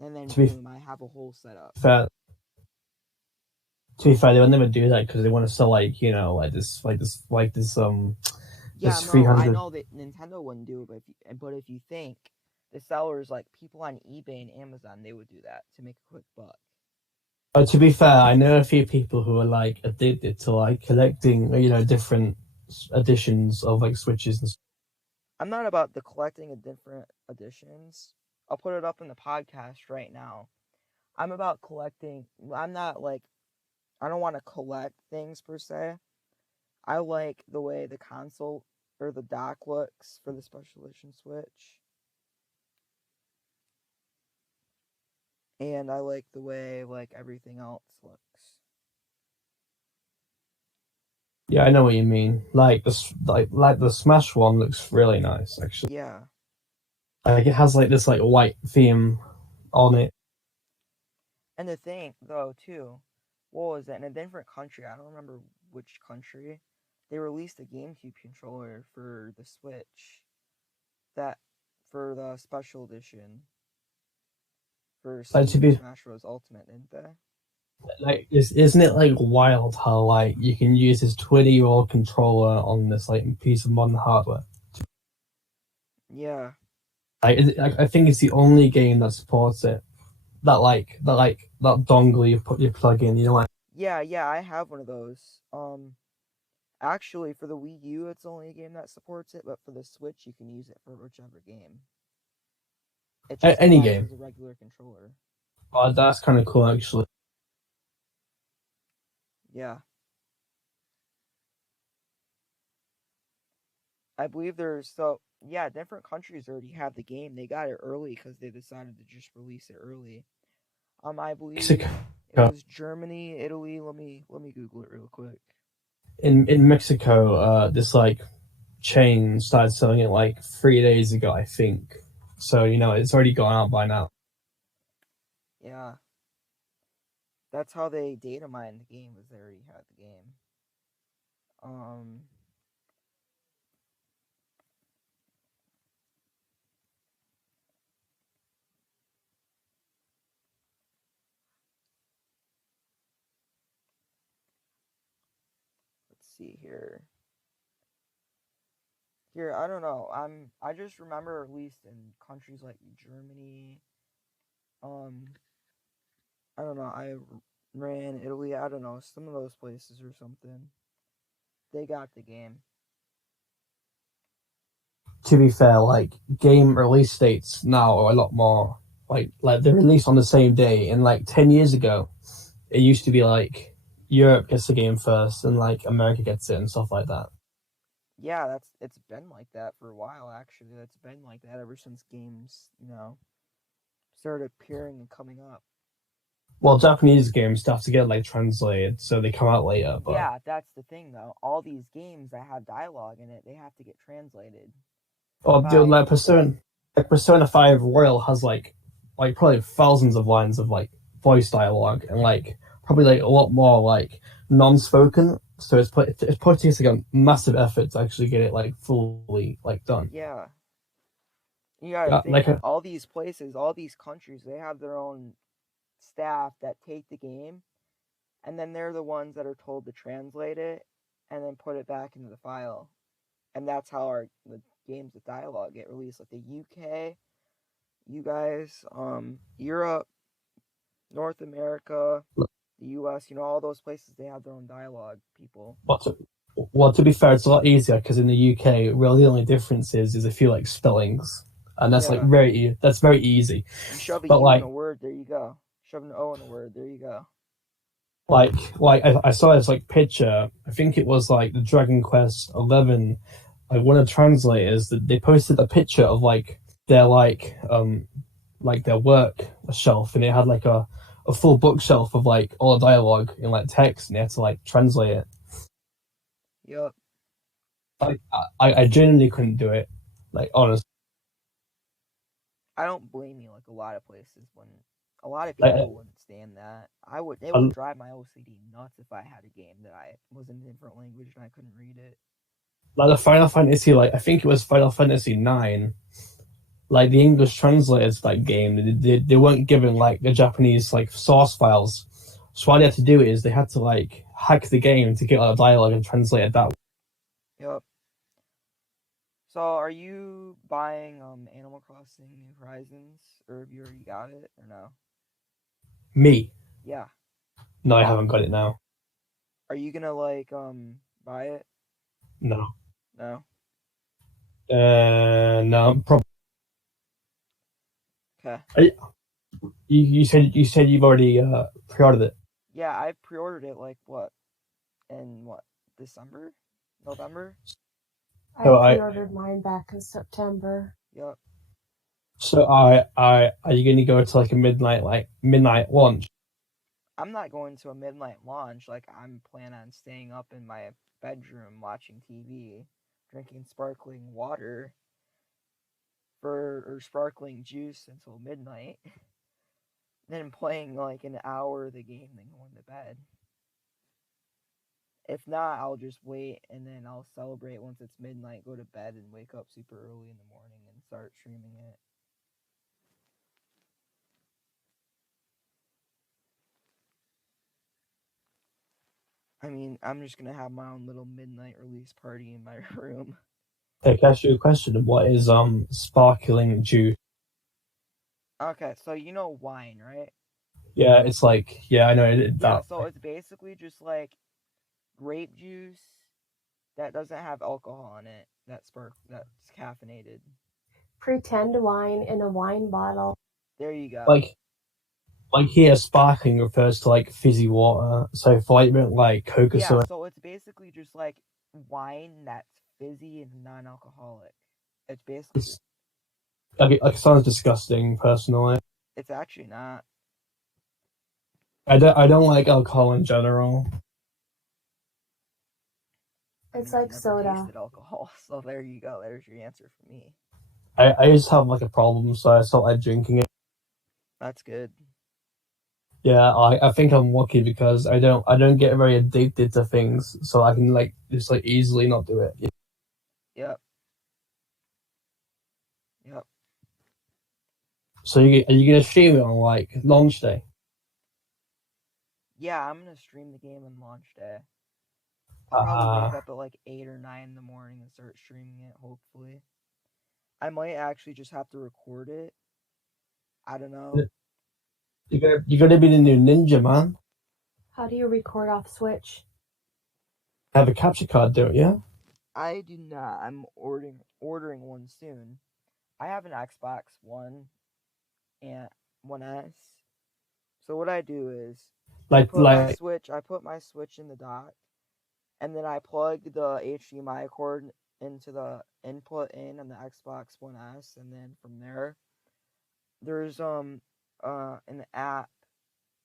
And then to be boom, I have a whole setup. fair, they would never do that because they want to sell like Yeah, this three no, I hundred. know that Nintendo wouldn't do it, but if you think the sellers like people on eBay and Amazon, they would do that to make a quick buck. To be fair, I know a few people who are like addicted to like collecting, different editions of like Switches and stuff. I'm not about the collecting of different editions. I'll put it up in the podcast right now. I'm about collecting. I'm not like, I don't want to collect things per se. I like the way the console or the dock looks for the special edition Switch. And I like the way like everything else looks. Yeah, I know what you mean. Like like the Smash one looks really nice actually. Yeah. Like it has like this like white theme on it. And the thing though too, what was that? In a different country, I don't remember which country, they released a GameCube controller for the Switch that for the special edition for Like to Super be Smash Bros. Ultimate, didn't they? like, isn't it like wild how like you can use this 20-year-old controller on this like piece of modern hardware? Yeah. I think it's the only game that supports it. That dongle you plug in. Like Yeah, yeah, I have one of those. Actually, for the Wii U, it's only a game that supports it, but for the Switch, you can use it for whichever game. It just any flies game. as a regular controller. Oh, that's kind of cool actually. Yeah. I believe there's so yeah, different countries already have the game. They got it early because they decided to just release it early. I Mexico. believe it was Germany, Italy. Let me Google it real quick. In Mexico, this like chain started selling it like 3 days ago, I think. So it's already gone out by now. Yeah, that's how they data mined the game. Was they already had the game. Um, let's see here. Here, I don't know. I just remember at least in countries like Germany. Um, I don't know. I ran Italy. I don't know, some of those places or something. They got the game. To be fair, like game release dates now are a lot more like they're released on the same day. And like 10 years ago, it used to be like Europe gets the game first and like America gets it and stuff like that. Yeah, it's been like that for a while actually. That's been like that ever since games, started appearing and coming up. Well, Japanese games have to get like translated, so they come out later. But Yeah, that's the thing though. All these games that have dialogue in it, they have to get translated or the by Persona 5 Royal has like probably thousands of lines of like voice dialogue and like probably like a lot more like non-spoken. So it's probably takes like a massive effort to actually get it like fully like done. yeah. You gotta Yeah, think all these places, all these countries, they have their own staff that take the game and then they're the ones that are told to translate it and then put it back into the file. And that's how the games with dialogue get released. Like the UK, you guys, Europe, North America, the US, all those places they have their own dialogue people. but to be fair, it's a lot easier because in the UK, really the only difference is a few like spellings, and that's like Yeah. that's very easy. You shove a But U in a word, there you go. Shove an O in a word, there you go. I saw this like picture. I think it was like the Dragon Quest 11. Like one of the translators that they posted a picture of their like their work shelf, and it had like a full bookshelf of like all the dialogue in like text, and they had to like translate it. Yup. Like I genuinely couldn't do it. Like honestly, I don't blame you like a lot of places when a lot of like, people wouldn't stand that. It would drive my OCD nuts if I had a game that I was in a different language and I couldn't read it. like the Final Fantasy, like I think it was Final Fantasy 9. Like the English translators of that game, they weren't given like the Japanese like source files. So what they had to do is they had to like hack the game to get all the dialogue and translate it that way. Yup. So are you buying Animal Crossing New Horizons or have you already got it or no? Me, Yeah. No, I haven't got it now. Are you gonna like buy it? No. No. No. Probably. Okay. You said you've already pre-ordered it. Yeah, I pre-ordered it like what in what December, November. I So pre-ordered mine back in September. Yep. are you gonna go to like a midnight launch? I'm not going to a midnight launch. Like I'm planning on staying up in my bedroom watching TV, drinking sparkling water for or sparkling juice until midnight, then playing like an hour of the game, then going to bed. If not, I'll just wait and then I'll celebrate once it's midnight, go to bed, and wake up super early in the morning and start streaming it. I mean, I'm just gonna have my own little midnight release party in my room. Hey, can I ask you a question? What is sparkling juice? Okay, so you know wine, right? Yeah, it's like yeah, I know Yeah, that. so it's basically just like grape juice that doesn't have alcohol in it. That's caffeinated. Pretend wine in a wine bottle. There you go. Like here, sparkling refers to like fizzy water. So for like Coca Yeah, Cola, so it's basically just like wine that's fizzy and non-alcoholic. It's basically it's just like it sounds disgusting. Personally, it's actually not. I don't like alcohol in general. I It's mean, I've like never soda. tasted alcohol, so there you go. There's your answer for me. I just have like a problem, so I stopped like drinking it. That's good. Yeah, I think I'm lucky because I don't get very addicted to things, so I can like just like easily not do it. Yep. Yep. So are you gonna stream it on like launch day? Yeah, I'm gonna stream the game on launch day. I'll probably wake Uh, up at like 8 or 9 in the morning and start streaming it. Hopefully, I might actually just have to record it. I don't know. you're gonna be the new ninja man. How do you record off Switch? Have a capture card, don't you? I do not. I'm ordering one soon. I have an Xbox One and One S. So what I do is Like like I put my Switch in the dock, and then I plug the HDMI cord into the input in on the Xbox One S, and then from there there's an app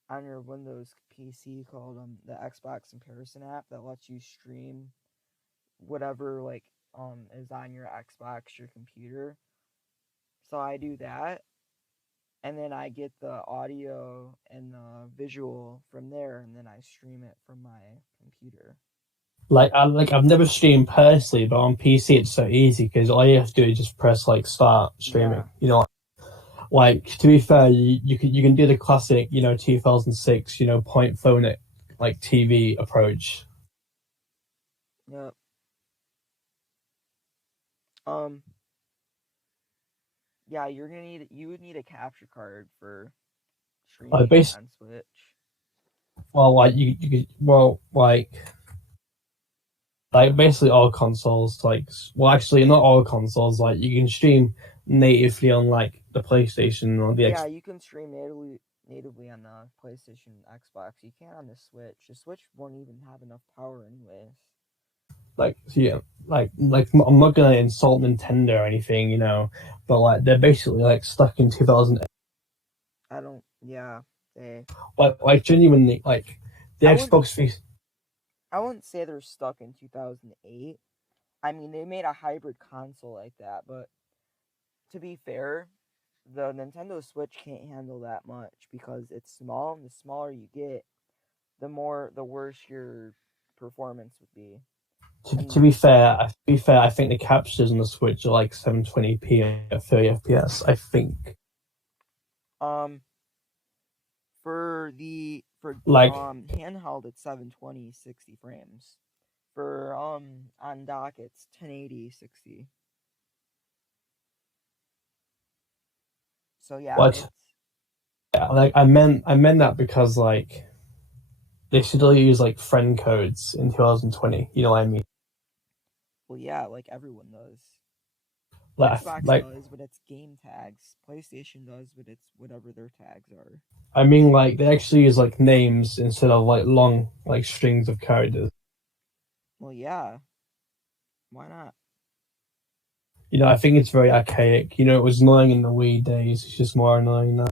on your Windows PC called the Xbox Comparison app that lets you stream whatever like is on your Xbox, your computer. So I do that, and then I get the audio and the visual from there, and then I stream it from my computer. I've never streamed personally, but on PC it's so easy because all you have to do is just press like start Yeah. streaming. Like to be fair, you can do the classic 2006 point phone it like TV approach. Yep. Um. Yeah, you would need a capture card for Like streaming it basically, on Switch. well, like you could, well, like basically all consoles, like well, actually not all consoles. Like you can stream natively on like the PlayStation or the Yeah, Xbox. you can stream natively on the PlayStation, Xbox. You can't on the Switch. The Switch won't even have enough power, anyways. Like so yeah, like I'm not gonna insult Nintendo or anything, but like they're basically like stuck in 2000. I don't. Yeah, they. Like genuinely, like the I wouldn't. Xbox 3. I wouldn't say they're stuck in 2008. I mean, they made a hybrid console like that, but to be fair, the Nintendo Switch can't handle that much because it's small, and the smaller you get, the worse your performance would be. To And be fair, I think the captures on the Switch are like 720p at 30 FPS. I think um for like handheld it's 720 60 frames. For on dock it's 1080 60. So yeah, what it's like I meant that because like they still use like friend codes in 2020. You know what I mean? Well, yeah, like everyone does. Like, Xbox like does, but it's game tags. PlayStation does, but it's whatever their tags are. I mean, like they actually use like names instead of like long like strings of characters. Well, yeah. Why not? You know, I think it's very archaic. You know, it was annoying in the Wii days. It's just more annoying now.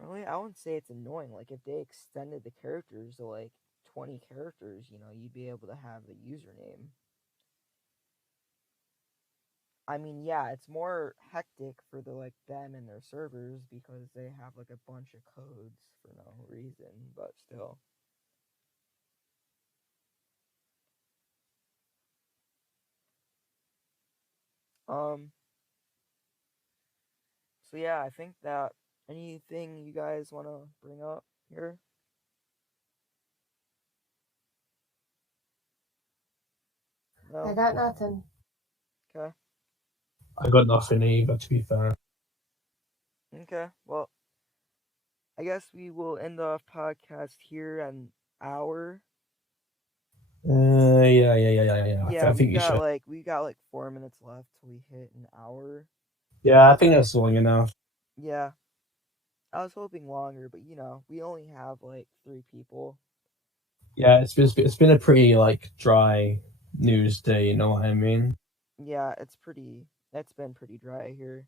Really, I wouldn't say it's annoying. Like if they extended the characters to like 20 characters, you'd be able to have the username. I mean, yeah, it's more hectic for the like them and their servers because they have like a bunch of codes for no reason, but still. Um so yeah, I think that anything you guys want to bring up here? I No. got nothing. Okay. I got nothing either, to be fair. Okay. Well, I guess we will end off podcast here at an hour. Yeah. Yeah, I think you should. we got like 4 minutes left till we hit an hour. Yeah, I think that's long enough. Yeah, I was hoping longer, but we only have like 3 people. Yeah, it's been a pretty like dry news day. You know what I mean? Yeah, it's been pretty dry here.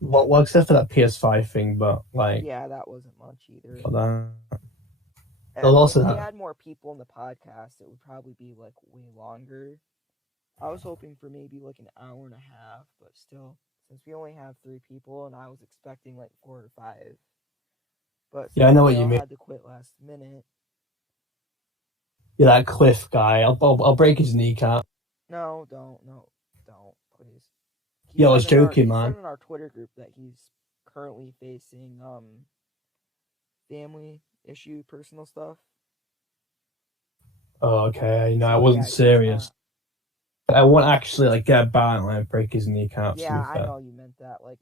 Well, except for that PS5 thing, but like Yeah, that wasn't much either. for that, I there's mean, if also we that. had more people in the podcast, it would probably be like way longer. I was hoping for maybe like an hour and a half, but still, since we only have 3 people, and I was expecting like 4 or 5, but Yeah, I since know they what you all mean. had to quit last minute, Yeah, that Cliff guy. I'll break his kneecap. no, don't, please. Yeah, I was joking, He man. said in our Twitter group that he's currently facing family issue, personal stuff. Oh, okay. No, I So wasn't yeah, he's serious. not. I won't actually like get banned when I break his kneecaps. To Yeah, be I fair. know you meant that. Like,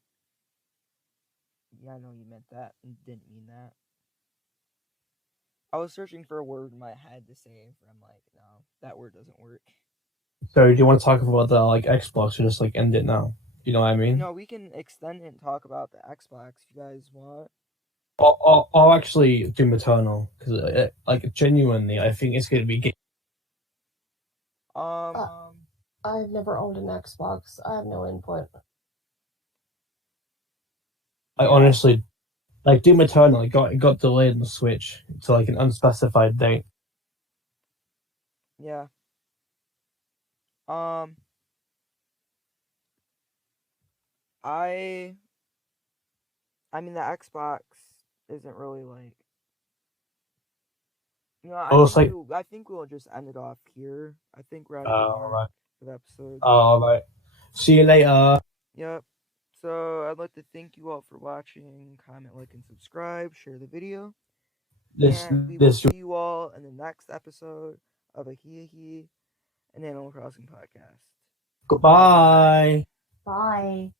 yeah, I know you meant that and didn't mean that. I was searching for a word in my head to say, but I'm like, no, that word doesn't work. So, do you want to talk about the like Xbox or just like end it now? You know what I mean? No, we can extend it and talk about the Xbox if you guys want. I'll actually do maternal because like genuinely, I think it's gonna be. Um, Uh, I've never owned an Xbox. I have no input. I yeah, honestly like Doom Eternal. It got delayed on the Switch to like an unspecified date. yeah. Um, I, I mean, the Xbox isn't really like, Oh, it's like I think we'll just end it off here. I think we're at a good all mark right, for the episode. all right. See you later. Yep. So I'd like to thank you all for watching. Comment, like, and subscribe. Share the video. This And we will this see you all in the next episode of Aheahe, an Animal Crossing podcast. Bye bye. goodbye. Bye.